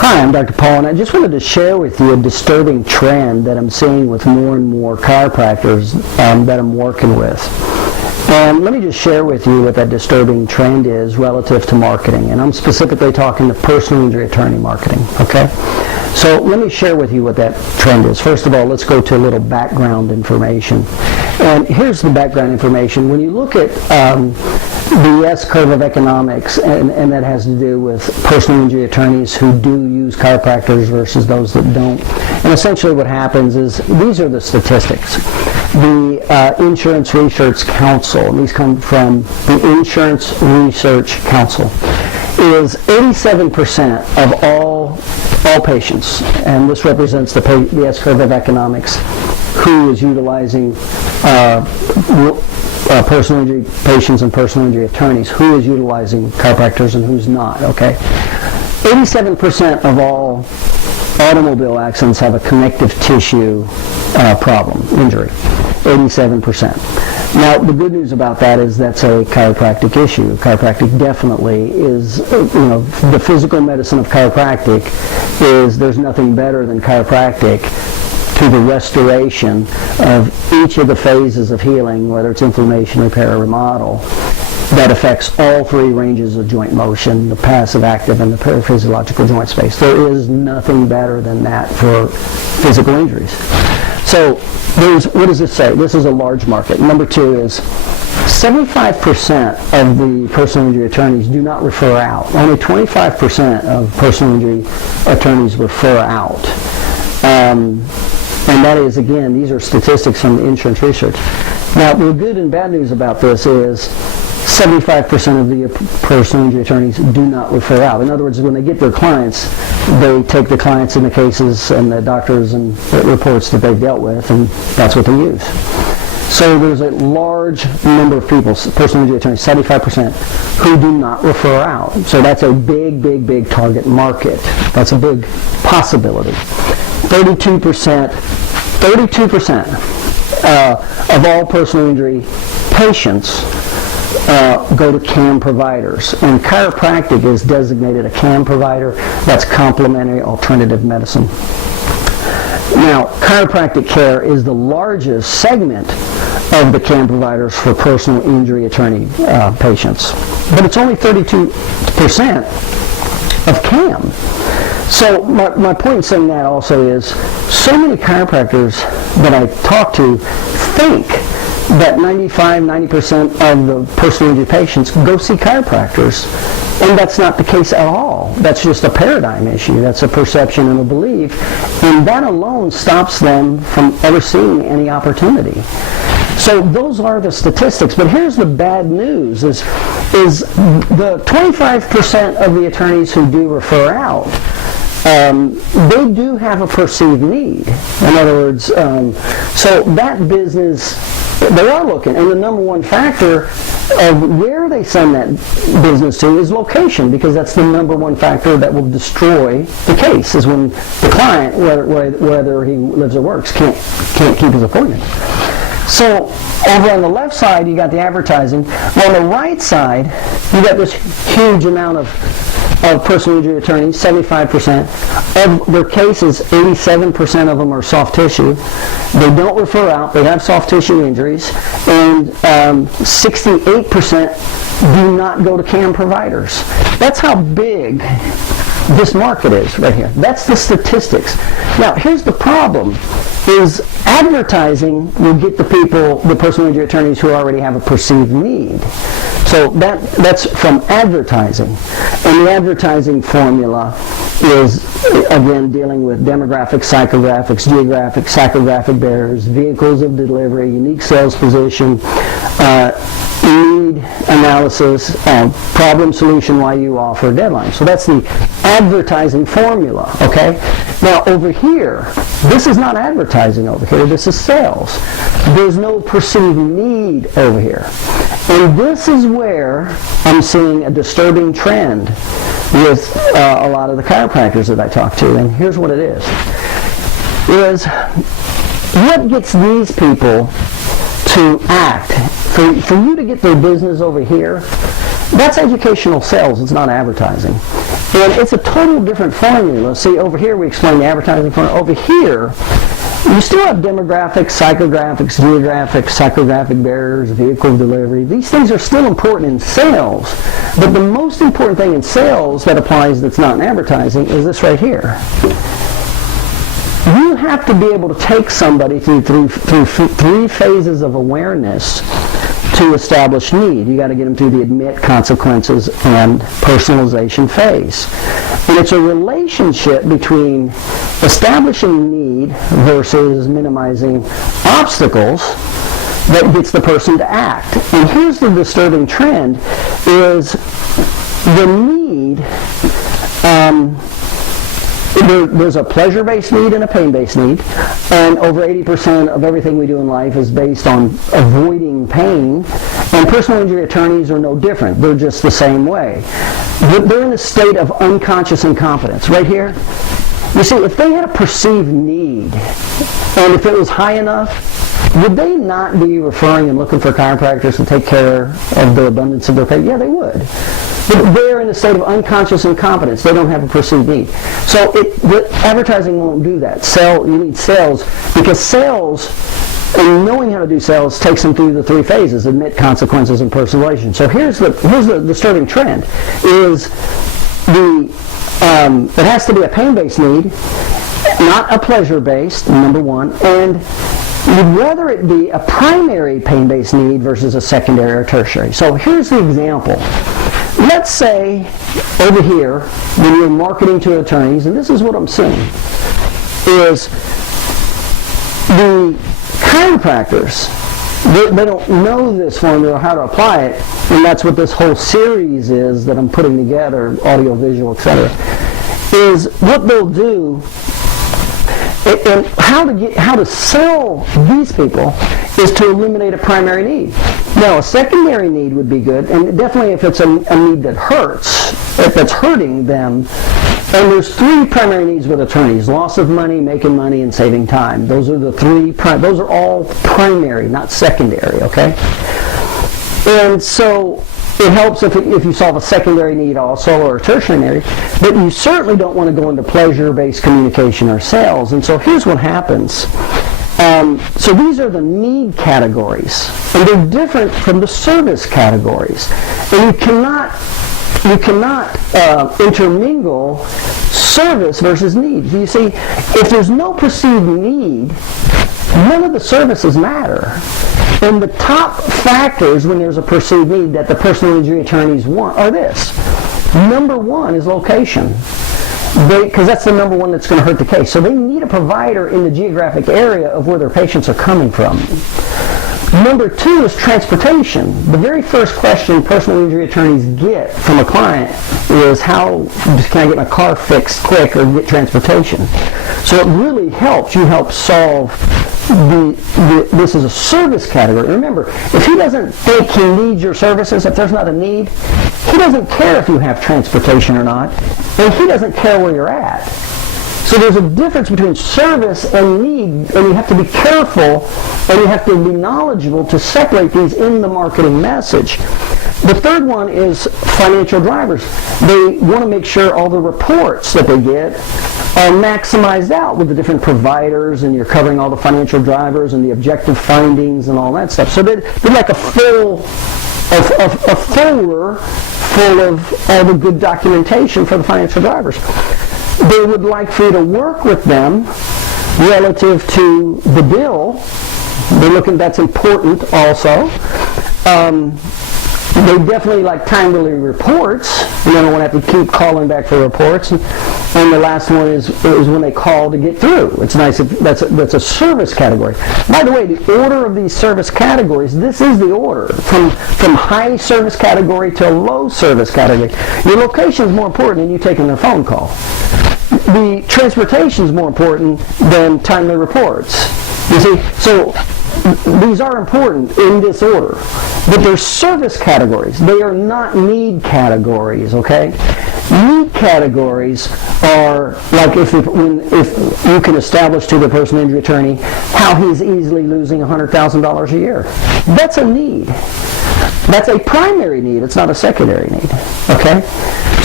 Hi, I'm Dr. Paul, and I just wanted to share with you a disturbing trend that I'm seeing with more and more chiropractors that I'm working with. And let me just share with you what that disturbing trend is relative to marketing. And I'm specifically talking to personal injury attorney marketing, okay? So let me share with you what that trend is. First of all, let's go to a little background information. And here's the background information. When you look at the S-curve of economics, and that has to do with personal injury attorneys who do use chiropractors versus those that don't. And essentially what happens is, these are the statistics. The Insurance Research Council, and these come from the Insurance Research Council, is 87% of all patients, and this represents the S-curve of economics, who is utilizing personal injury patients and personal injury attorneys, who is utilizing chiropractors and who's not, okay? 87% of all automobile accidents have a connective tissue problem, injury, 87%. Now, the good news about that is that's a chiropractic issue. Chiropractic definitely is, the physical medicine of chiropractic is, there's nothing better than chiropractic to the restoration of each of the phases of healing, whether it's inflammation, repair, or remodel, that affects all three ranges of joint motion, the passive, active, and the paraphysiological joint space. There is nothing better than that for physical injuries. So, what does this say? This is a large market. Number two is 75% of the personal injury attorneys do not refer out. Only 25% of personal injury attorneys refer out. And that is, again, these are statistics from the insurance research. Now, the good and bad news about this is 75% of the personal injury attorneys do not refer out. In other words, when they get their clients, they take the clients and the cases and the doctors and the reports that they've dealt with, and that's what they use. So there's a large number of people, personal injury attorneys, 75%, who do not refer out. So that's a big, big, big target market. That's a big possibility. 32% of all personal injury patients go to CAM providers, and chiropractic is designated a CAM provider. That's complementary alternative medicine. Now, chiropractic care is the largest segment of the CAM providers for personal injury attorney patients, but it's only 32% of CAM. So my point in saying that also is, so many chiropractors that I talk to think that 90% of the personal injury patients go see chiropractors, and that's not the case at all. That's just a paradigm issue. That's a perception and a belief, and that alone stops them from ever seeing any opportunity. So those are the statistics, but here's the bad news, is the 25% of the attorneys who do refer out, they do have a perceived need. In other words, so that business, they are looking, and the number one factor of where they send that business to is location, because that's the number one factor that will destroy the case, is when the client, whether he lives or works, can't keep his appointment. So over on the left side, you got the advertising. On the right side, you got this huge amount of personal injury attorneys, 75%. Of their cases, 87% of them are soft tissue. They don't refer out. They have soft tissue injuries. And 68% do not go to CAM providers. That's how big this market is right here. That's the statistics. Now, here's the problem, is advertising will get the people, the personal injury attorneys who already have a perceived need. So that's from advertising. And the advertising formula is, again, dealing with demographics, psychographics, geographic, psychographic barriers, vehicles of delivery, unique sales position, need analysis, problem solution, why you offer, deadline. So that's the advertising formula, okay? Now over here, this is not advertising over here, this is sales. There's no perceived need over here. And this is where I'm seeing a disturbing trend with a lot of the chiropractors that I talk to, and here's what it is what gets these people to act, for you to get their business over here, that's educational sales, it's not advertising. And it's a total different formula. See, over here we explain the advertising formula. Over here, you still have demographics, psychographics, geographics, psychographic barriers, vehicle delivery. These things are still important in sales, but the most important thing in sales that applies that's not in advertising is this right here. You have to be able to take somebody through three phases of awareness to establish need. You got to get them through the admit, consequences, and personalization phase. And it's a relationship between establishing need versus minimizing obstacles that gets the person to act. And here's the disturbing trend is the need, there's a pleasure-based need and a pain-based need, and over 80% of everything we do in life is based on avoiding pain, and personal injury attorneys are no different. They're just the same way. They're in a state of unconscious incompetence. Right here, you see, if they had a perceived need, and if it was high enough, would they not be referring and looking for chiropractors to take care of the abundance of their pain? Yeah, they would. But they're in a state of unconscious incompetence. They don't have a perceived need. So advertising won't do that. You need sales, because sales and knowing how to do sales takes them through the three phases: admit, consequences, and personalization. So here's the disturbing trend: is it has to be a pain-based need, not a pleasure-based. Number one, and you'd rather it be a primary pain-based need versus a secondary or tertiary. So here's the example. Let's say over here, when you're marketing to attorneys, and this is what I'm seeing, is the chiropractors, they don't know this formula or how to apply it, and that's what this whole series is that I'm putting together, audio, visual, etc., is what they'll do. And how to sell these people is to eliminate a primary need. Now, a secondary need would be good, and definitely if it's a need that hurts, if that's hurting them. And there's three primary needs with attorneys: loss of money, making money, and saving time. Those are the three. Those are all primary, not secondary. Okay. And so it helps if you solve a secondary need also, or a tertiary need, but you certainly don't want to go into pleasure-based communication or sales. And so here's what happens. So these are the need categories, and they're different from the service categories. And you cannot intermingle service versus need. You see, if there's no perceived need, none of the services matter. And the top factors when there's a perceived need that the personal injury attorneys want are this. Number one is location, because that's the number one that's going to hurt the case. So they need a provider in the geographic area of where their patients are coming from. Number two is transportation. The very first question personal injury attorneys get from a client is, how can I get my car fixed quick or get transportation? So it really helps. You help solve this is a service category. Remember, if he doesn't think he needs your services, if there's not a need, he doesn't care if you have transportation or not, and he doesn't care where you're at. So there's a difference between service and need, and you have to be careful and you have to be knowledgeable to separate these in the marketing message. The third one is financial drivers. They want to make sure all the reports that they get are maximized out with the different providers, and you're covering all the financial drivers and the objective findings and all that stuff. So they're like a folder full of all the good documentation for the financial drivers. They would like for you to work with them relative to the bill. They're looking, that's important also. They definitely like timely reports. You don't want to have to keep calling back for reports. And the last one is when they call to get through. It's nice if that's a service category. By the way, the order of these service categories, this is the order from high service category to low service category. Your location is more important than you taking their phone call. The transportation is more important than timely reports. You see, so these are important in this order, but they're service categories. They are not need categories, okay? Need categories are like if you can establish to the personal injury attorney how he's easily losing $100,000 a year. That's a need. That's a primary need. It's not a secondary need, okay? So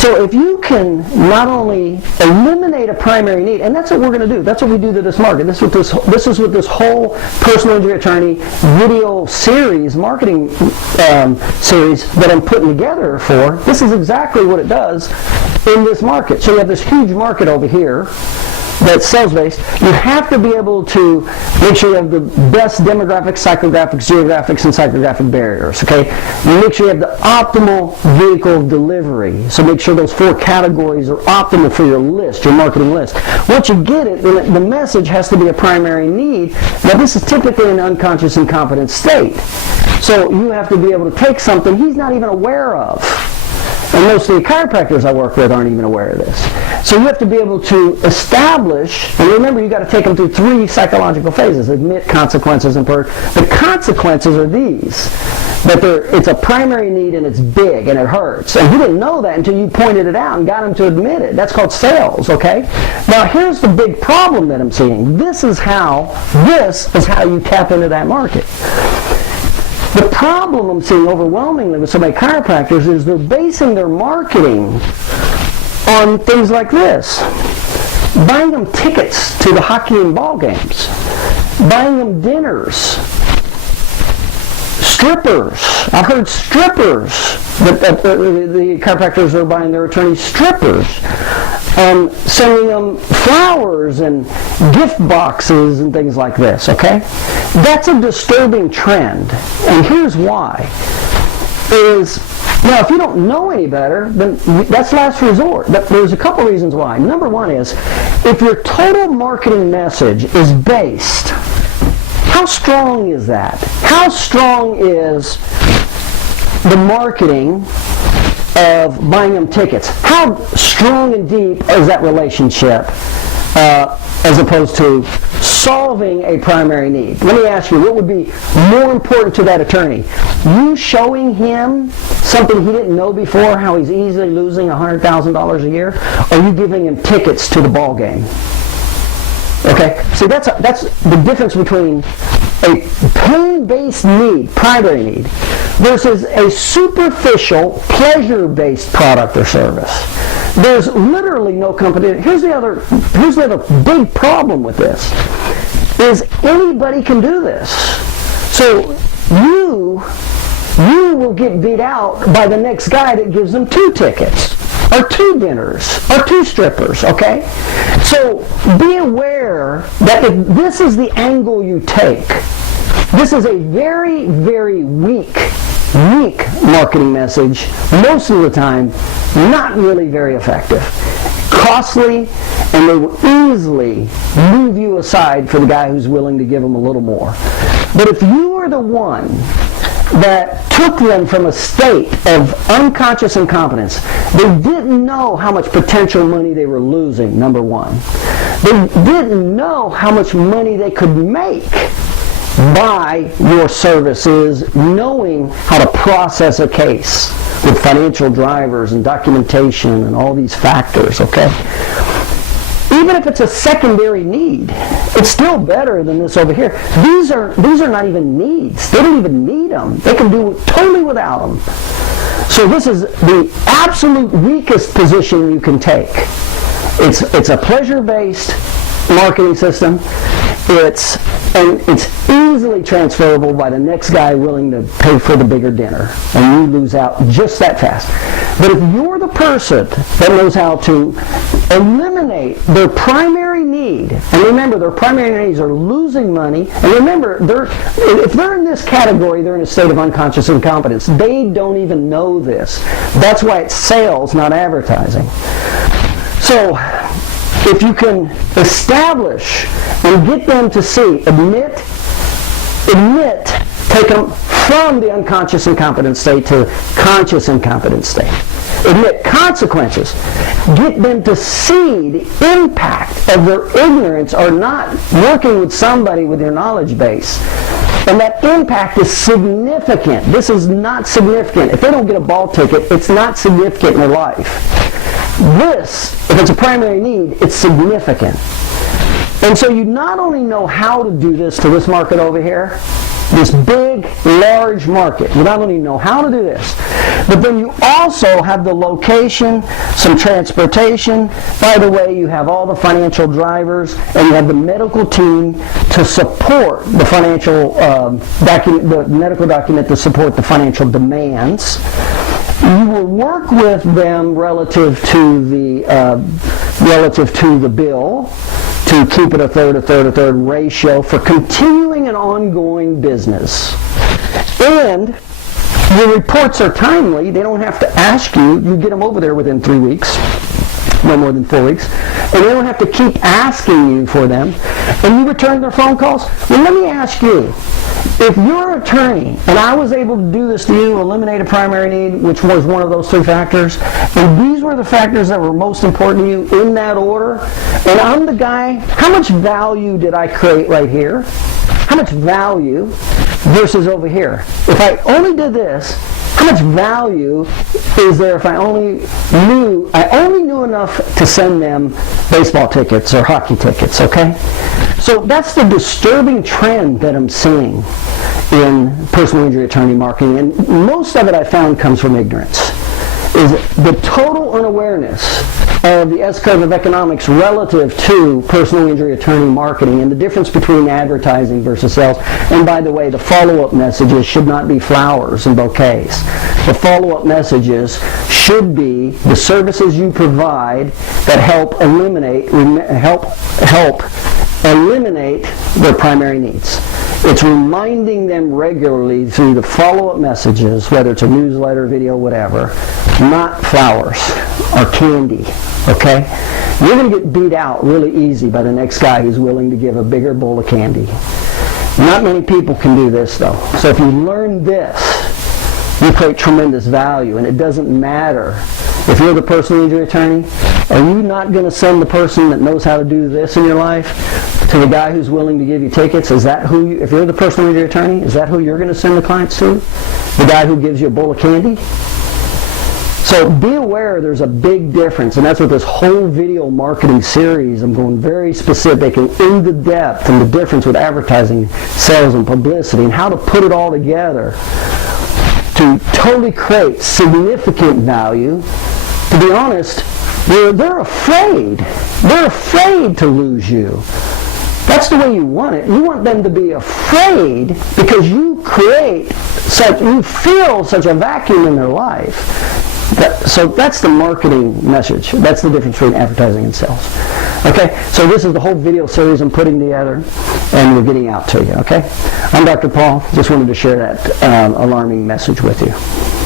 So if you can not only eliminate a primary need, and that's what we're going to do. That's what we do to this market. This is what this whole personal injury attorney video series, marketing series that I'm putting together for. This is exactly what it does in this market. So you have this huge market over here that's sales-based. You have to be able to make sure you have the best demographics, psychographics, geographics, and psychographic barriers, okay? You make sure you have the optimal vehicle of delivery. So make sure those 4 categories are optimal for your list, your marketing list. Once you get it, then the message has to be a primary need. Now, this is typically an unconscious incompetent state. So you have to be able to take something he's not even aware of. And most of the chiropractors I work with aren't even aware of this. So you have to be able to establish, and remember, you've got to take them through 3 psychological phases: admit, consequences, and purge. The consequences are these: that it's a primary need and it's big and it hurts. And he didn't know that until you pointed it out and got him to admit it. That's called sales, okay? Now here's the big problem that I'm seeing. This is how you tap into that market. The problem I'm seeing overwhelmingly with so many chiropractors is they're basing their marketing on things like this. Buying them tickets to the hockey and ball games. Buying them dinners. Strippers. I've heard strippers. The chiropractors are buying their attorneys strippers. Sending them flowers and gift boxes and things like this, okay? That's a disturbing trend. And here's why. Now, if you don't know any better, then that's last resort. There's a couple reasons why. Number one is, if your total marketing message is based, how strong is that? How strong is the marketing of buying them tickets? How strong and deep is that relationship as opposed to solving a primary need? Let me ask you, what would be more important to that attorney? You showing him something he didn't know before, how he's easily losing $100,000 a year, or you giving him tickets to the ball game? Okay, see, that's the difference between a pain-based need, primary need, versus a superficial, pleasure-based product or service. There's literally no competition. Here's the other big problem with this, is anybody can do this. So you will get beat out by the next guy that gives them 2 tickets, or 2 dinners, or 2 strippers, okay? So be aware that if this is the angle you take, this is a very, very weak marketing message, most of the time not really very effective, costly, and they will easily move you aside for the guy who's willing to give them a little more. But if you are the one that took them from a state of unconscious incompetence, they didn't know how much potential money they were losing, number one. They didn't know how much money they could make by your services, knowing how to process a case with financial drivers and documentation and all these factors, okay? Even if it's a secondary need, it's still better than this over here. These are not even needs. They don't even need them. They can do it totally without them. So this is the absolute weakest position you can take. It's a pleasure-based marketing system. It's easily transferable by the next guy willing to pay for the bigger dinner, and you lose out just that fast. But if you're the person that knows how to eliminate their primary need, and remember, their primary needs are losing money, and remember, if they're in this category, they're in a state of unconscious incompetence. They don't even know this. That's why it's sales, not advertising. So if you can establish and get them to see, admit, take them from the unconscious incompetent state to conscious incompetent state. Admit consequences. Get them to see the impact of their ignorance or not working with somebody with your knowledge base. And that impact is significant. This is not significant. If they don't get a ball ticket, it's not significant in their life. This, if it's a primary need, it's significant. And so you not only know how to do this to this market over here, This big, large market. You not only know how to do this, but then you also have the location, some transportation. By the way, you have all the financial drivers, and you have the medical team to support the financial the medical document to support the financial demands. You will work with them relative to the bill, to keep it a third ratio for continuing and ongoing business. And your reports are timely. They don't have to ask you. You get them over there within 3 weeks, no more than 4 weeks. And they don't have to keep asking you for them. And you return their phone calls. Well, let me ask you, if you're an attorney and I was able to do this to you, eliminate a primary need, which was one of those 3 factors, and these were the factors that were most important to you in that order, and I'm the guy, how much value did I create right here? How much value versus over here? If I only did this, how much value is there if I only knew enough to send them baseball tickets or hockey tickets, okay? So that's the disturbing trend that I'm seeing in personal injury attorney marketing, and most of it I found comes from ignorance. Is the total unawareness of the S-curve of economics relative to personal injury attorney marketing and the difference between advertising versus sales. And by the way, the follow-up messages should not be flowers and bouquets. The follow-up messages should be the services you provide that help eliminate their primary needs. It's reminding them regularly through the follow-up messages, whether it's a newsletter, video, whatever, not flowers or candy, okay? You're going to get beat out really easy by the next guy who's willing to give a bigger bowl of candy. Not many people can do this, though. So if you learn this, you create tremendous value, and it doesn't matter. If you're the personal injury attorney, are you not going to send the person that knows how to do this in your life to the guy who's willing to give you tickets? Is that who if you're the personal injury attorney, is that who you're going to send the clients to? The guy who gives you a bowl of candy? So be aware there's a big difference, and that's what this whole video marketing series, I'm going very specific and into depth in the difference with advertising, sales, and publicity, and how to put it all together to totally create significant value. To be honest, they're afraid. They're afraid to lose you. That's the way you want it. You want them to be afraid because you feel such a vacuum in their life. So that's the marketing message. That's the difference between advertising and sales. Okay, so this is the whole video series I'm putting together, and we're getting out to you, okay? I'm Dr. Paul. Just wanted to share that alarming message with you.